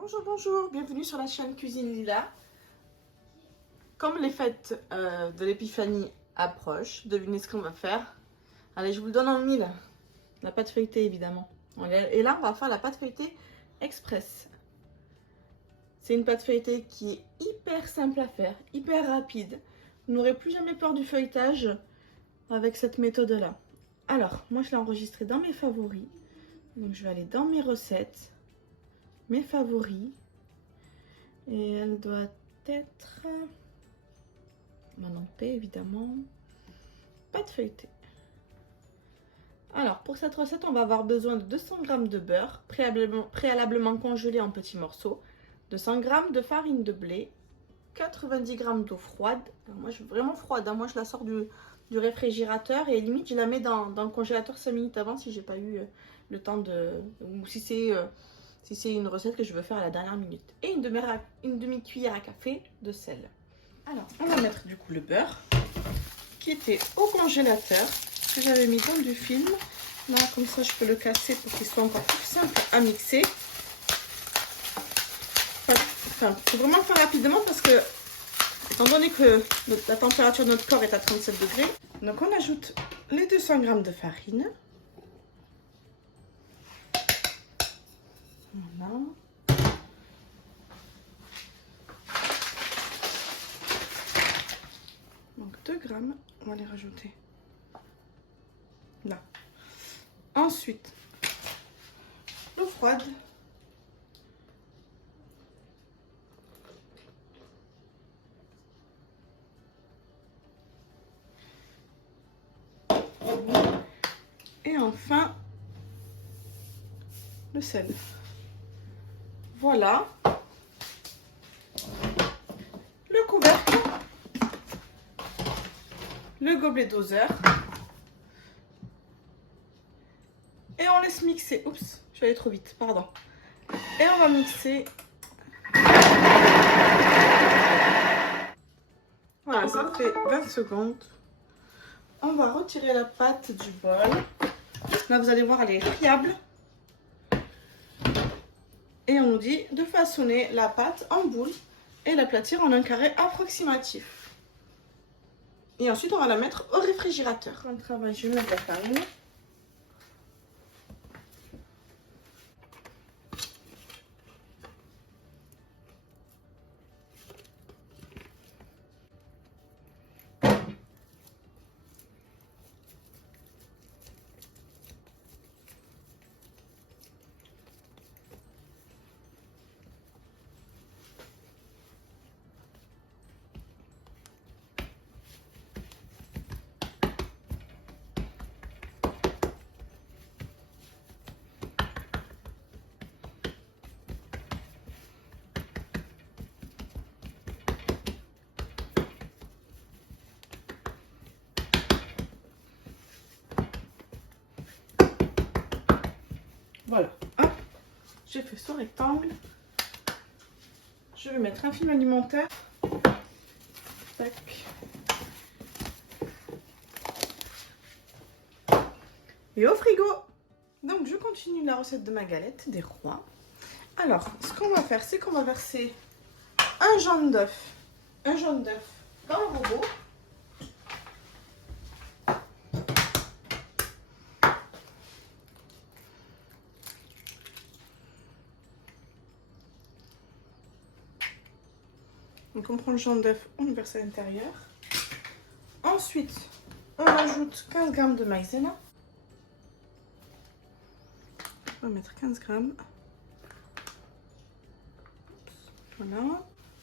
Bonjour, bonjour, bienvenue sur la chaîne Cuisine Lila. Comme les fêtes de l'épiphanie approchent, devinez ce qu'on va faire. Allez, je vous le donne en mille. La pâte feuilletée, évidemment. Et là, on va faire la pâte feuilletée express. C'est une pâte feuilletée qui est hyper simple à faire, hyper rapide. Vous n'aurez plus jamais peur du feuilletage avec cette méthode-là. Alors, moi, je l'ai enregistrée dans mes favoris. Donc, je vais aller dans mes recettes, mes favoris. Et elle doit être Manon P, évidemment. Pâte feuilletée. Alors, pour cette recette, on va avoir besoin de 200 g de beurre, préalablement congelé en petits morceaux, 200 g de farine de blé, 90 g d'eau froide. Alors moi, je veux vraiment froide, hein. Moi, je la sors du réfrigérateur et limite, je la mets dans le congélateur 5 minutes avant si j'ai pas eu le temps de... Ou si c'est une recette que je veux faire à la dernière minute. Et une demi-cuillère à café de sel. Alors, on va mettre du coup le beurre qui était au congélateur, que j'avais mis dans du film. Là, comme ça, je peux le casser pour qu'il soit encore plus simple à mixer. Enfin, il faut vraiment faire rapidement parce que, étant donné que la température de notre corps est à 37 degrés, donc on ajoute les 200 g de farine. Voilà. Donc 2 grammes, on va les rajouter là. Ensuite, l'eau froide. Et enfin, le sel. Voilà. Le couvercle. Le gobelet doseur. Et on laisse mixer. Oups, je suis allée trop vite, pardon. Et on va mixer. Voilà, ça fait 20 secondes. On va retirer la pâte du bol. Là, vous allez voir, elle est friable. Et on nous dit de façonner la pâte en boule et l'aplatir en un carré approximatif. Et ensuite, on va la mettre au réfrigérateur. Quand on travaille, je vais mettre la farine. Voilà, j'ai fait ce rectangle. Je vais mettre un film alimentaire. Tac. Et au frigo. Donc je continue la recette de ma galette des rois. Alors, ce qu'on va faire, c'est qu'on va verser un jaune d'œuf dans le robot. Donc on prend le jaune d'œuf, on le verse à l'intérieur. Ensuite, on ajoute 15 g de maïzena. On va mettre 15 g. Voilà.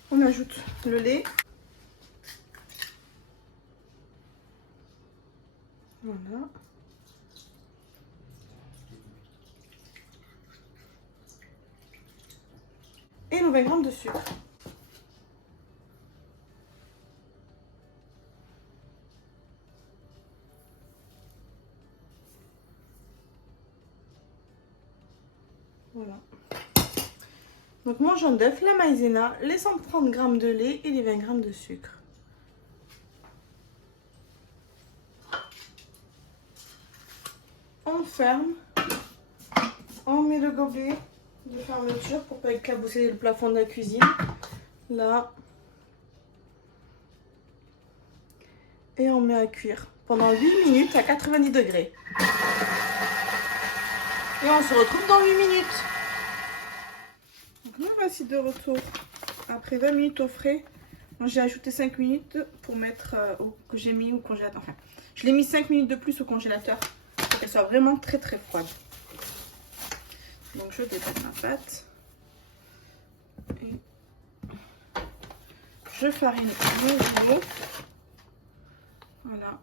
On ajoute le lait. Voilà. Et nos 20 g de sucre. Voilà. Donc mon jaune d'œuf, la maïzena, les 130 g de lait et les 20 g de sucre. On ferme. On met le gobelet de fermeture pour pas éclabousser le plafond de la cuisine. Là. Et on met à cuire pendant 8 minutes à 90 degrés. Et on se retrouve dans 8 minutes. Donc nous voici de retour après 20 minutes au frais. Moi j'ai ajouté 5 minutes pour mettre que j'ai mis au congélateur. Enfin, je l'ai mis 5 minutes de plus au congélateur pour qu'elle soit vraiment très très froide. Donc je dépose ma pâte. Et je farine le rouleau. Voilà.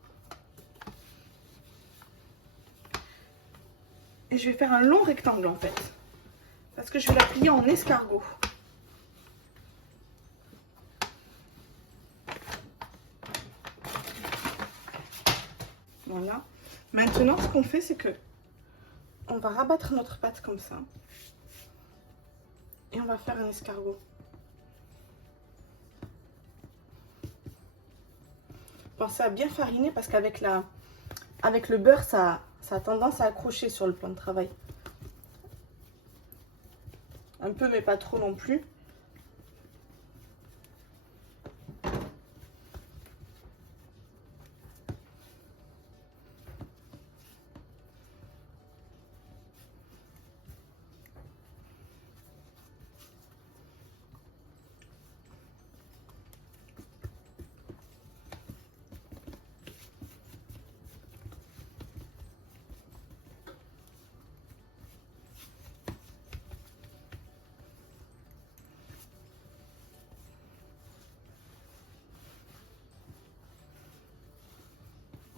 Et je vais faire un long rectangle en fait. Parce que je vais la plier en escargot. Voilà. Maintenant, ce qu'on fait, c'est que on va rabattre notre pâte comme ça. Et on va faire un escargot. Pensez à bien fariner parce qu'avec le beurre, ça a tendance à accrocher sur le plan de travail. Un peu, mais pas trop non plus.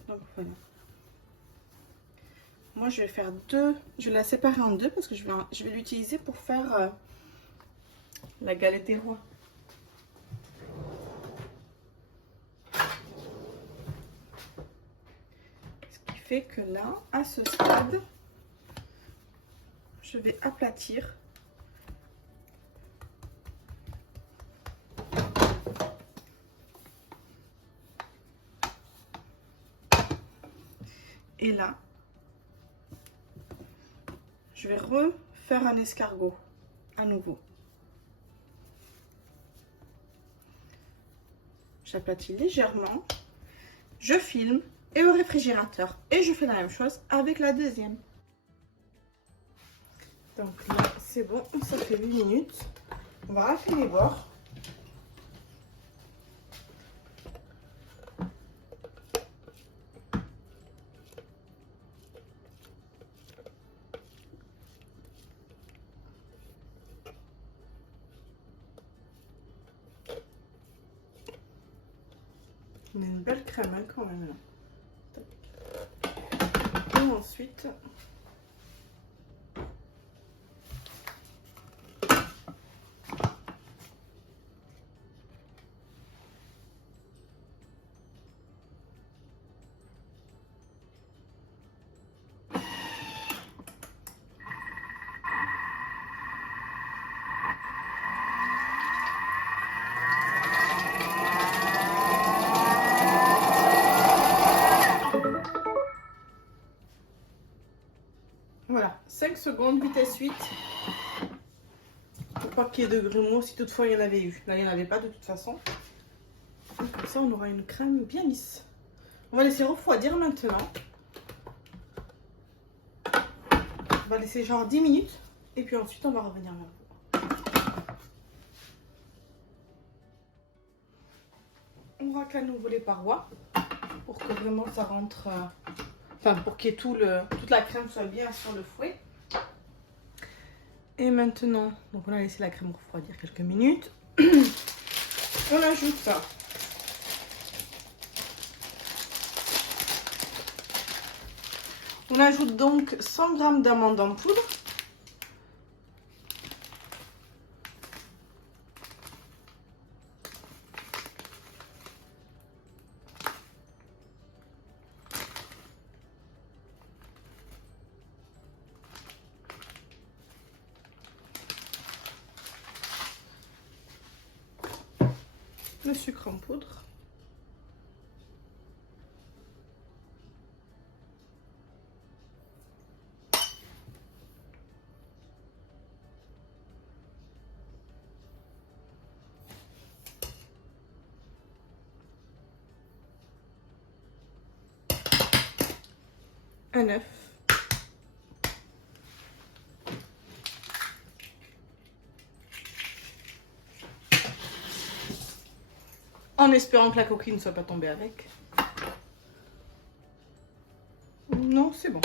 Donc voilà. Moi, je vais faire deux. Je vais la séparer en deux parce que je vais l'utiliser pour faire la galette des rois. Ce qui fait que là, à ce stade, je vais aplatir. Et là, je vais refaire un escargot à nouveau. J'aplatis légèrement, je filme et au réfrigérateur. Et je fais la même chose avec la deuxième. Donc là, c'est bon, ça fait 8 minutes. On va rafler les bords. On a une belle crème hein, quand même là. Et ensuite, voilà, 5 secondes, vitesse 8. Pour pas qu'il y ait de grumeaux, si toutefois il y en avait eu. Là, il n'y en avait pas de toute façon. Et comme ça, on aura une crème bien lisse. On va laisser refroidir maintenant. On va laisser genre 10 minutes. Et puis ensuite, on va revenir vers vous. On racle à nouveau les parois. Pour que vraiment ça rentre... Enfin, pour que toute la crème soit bien sur le fouet. Et maintenant, donc on a laissé la crème refroidir quelques minutes. On ajoute ça. On ajoute donc 100 g d'amandes en poudre. Le sucre en poudre. un œuf. En espérant que la coquille ne soit pas tombée avec. Non, c'est bon.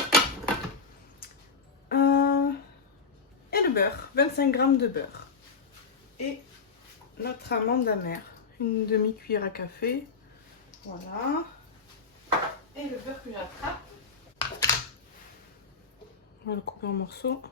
Et le beurre, 25 g de beurre. Et notre amande amère, une demi-cuillère à café. Voilà. Et le beurre que j'attrape. On va le couper en morceaux.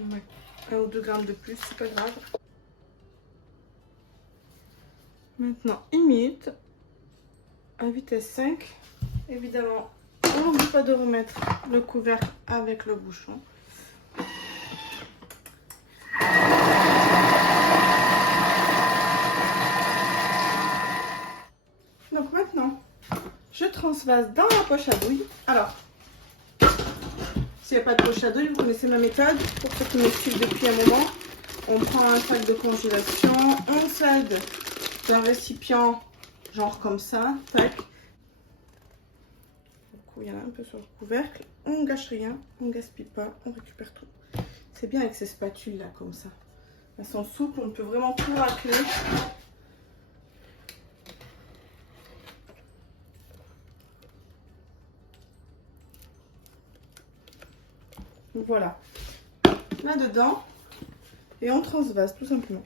On met 1 ou 2 grammes de plus, c'est pas grave. Maintenant, une minute à vitesse 5. Évidemment, on n'oublie pas de remettre le couvercle avec le bouchon. Donc maintenant, je transvase dans la poche à douille. Alors, s'il n'y a pas de poche à douille, vous connaissez ma méthode. Pour ceux qui me suivent depuis un moment, on prend un sac de congélation, on s'aide d'un récipient genre comme ça, tac. Du coup, il y en a un peu sur le couvercle. On gâche rien, on gaspille pas, on récupère tout. C'est bien avec ces spatules là comme ça. Elles sont souples, on peut vraiment tout racler. Voilà. Là-dedans. Et on transvase tout simplement.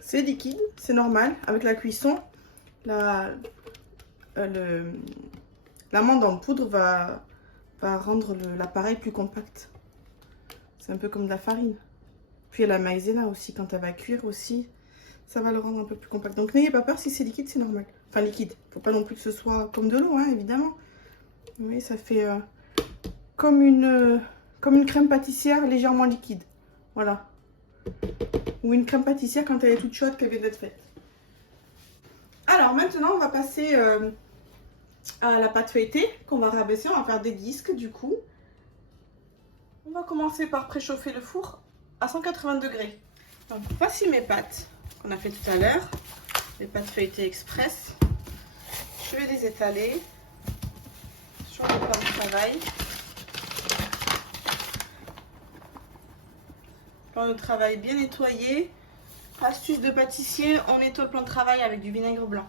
C'est liquide, c'est normal. Avec la cuisson, l'amande en poudre va rendre l'appareil plus compact. C'est un peu comme de la farine. Puis il y a la maïzena aussi, quand elle va cuire aussi, ça va le rendre un peu plus compact. Donc n'ayez pas peur, si c'est liquide, c'est normal. Enfin liquide, faut pas non plus que ce soit comme de l'eau, hein, évidemment. Vous voyez, ça fait comme une crème pâtissière légèrement liquide. Voilà. Ou une crème pâtissière quand elle est toute chaude, qu'elle vient d'être faite. Alors maintenant, on va passer à la pâte feuilletée qu'on va rabaisser. On va faire des disques du coup. On va commencer par préchauffer le four à 180 degrés. Donc voici mes pâtes qu'on a fait tout à l'heure. Les pâtes feuilletées express. Je vais les étaler sur le plan de travail. Plan de travail bien nettoyé. Astuce de pâtissier, on nettoie le plan de travail avec du vinaigre blanc.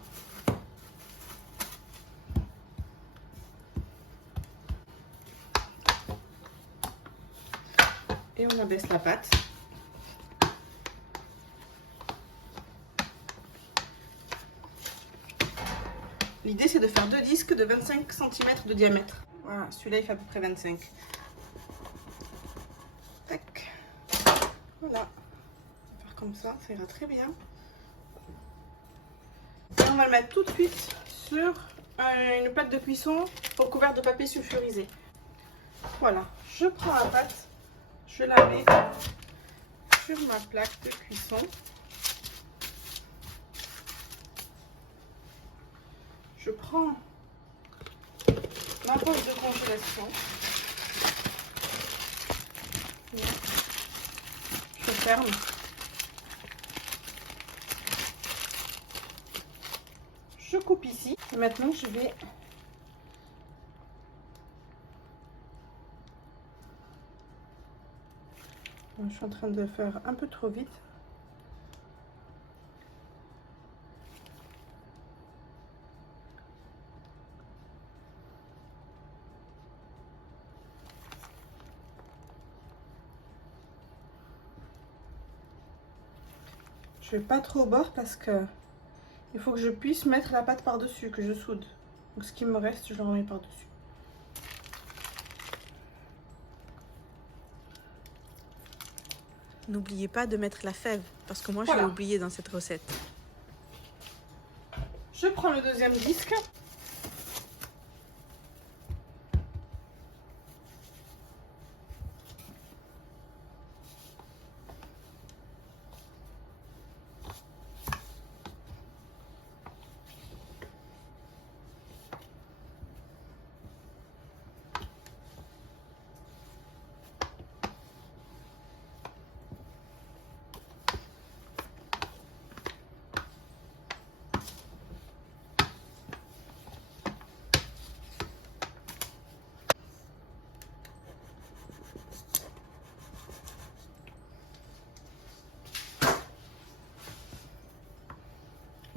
Et on abaisse la pâte. L'idée c'est de faire deux disques de 25 cm de diamètre. Voilà, celui-là il fait à peu près 25. Tac. Voilà. On va faire comme ça ira très bien. Et on va le mettre tout de suite sur une plaque de cuisson recouverte de papier sulfurisé. Voilà, je prends la pâte, je la mets sur ma plaque de cuisson. Je prends ma poche de congélation. Je ferme. Je coupe ici. Et maintenant, je vais je suis en train de faire un peu trop vite. Je vais pas trop au bord parce que il faut que je puisse mettre la pâte par-dessus, que je soude. Donc ce qui me reste, je le remets par-dessus. N'oubliez pas de mettre la fève, parce que moi Voilà. je l'ai oublié dans cette recette. Je prends le deuxième disque.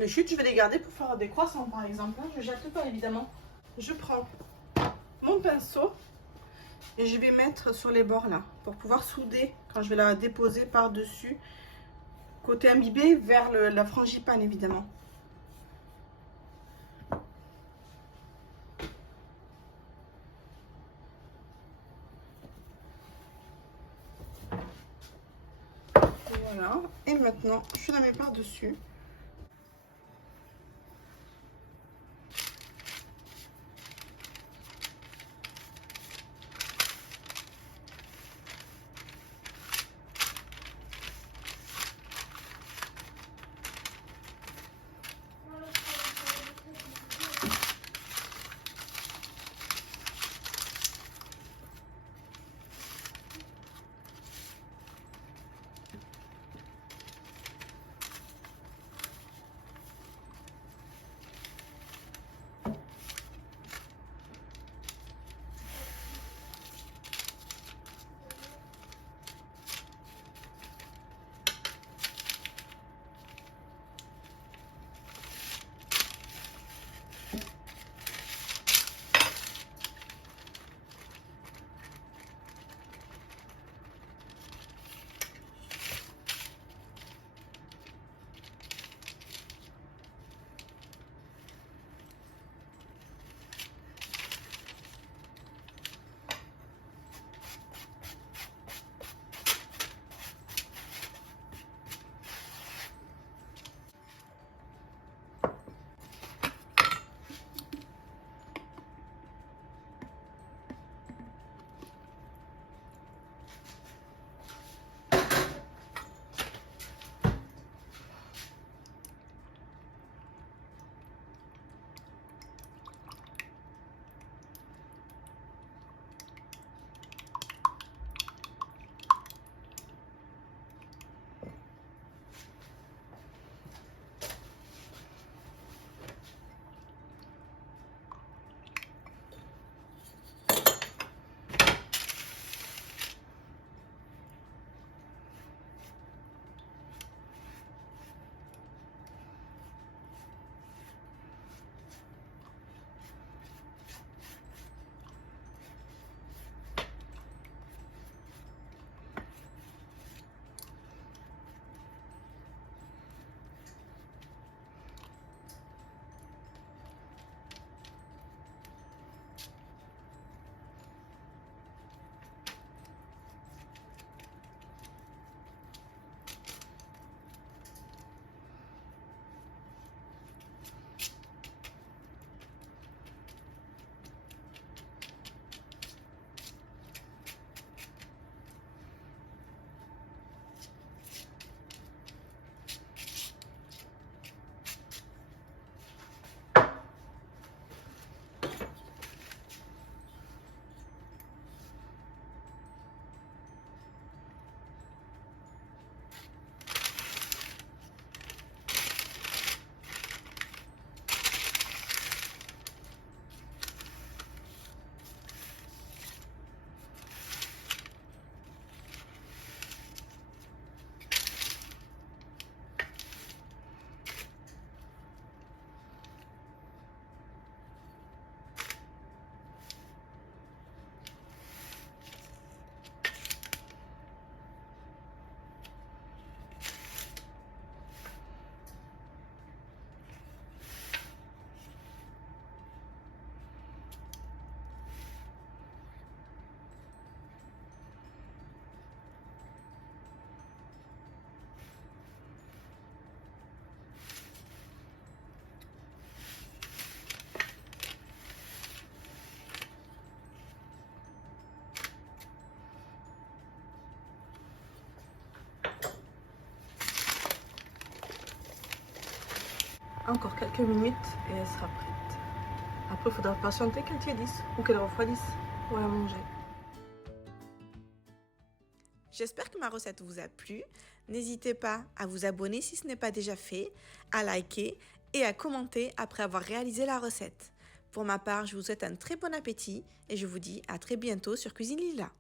Les chutes, je vais les garder pour faire des croissants par exemple. Je ne jette pas évidemment. Je prends mon pinceau et je vais mettre sur les bords là pour pouvoir souder quand je vais la déposer par-dessus. Côté imbibé vers la frangipane évidemment. Voilà. Et maintenant, je la mets par-dessus. Encore quelques minutes et elle sera prête. Après, il faudra patienter qu'elle tiédisse ou qu'elle refroidisse pour la manger. J'espère que ma recette vous a plu. N'hésitez pas à vous abonner si ce n'est pas déjà fait, à liker et à commenter après avoir réalisé la recette. Pour ma part, je vous souhaite un très bon appétit et je vous dis à très bientôt sur Cuisine Lila.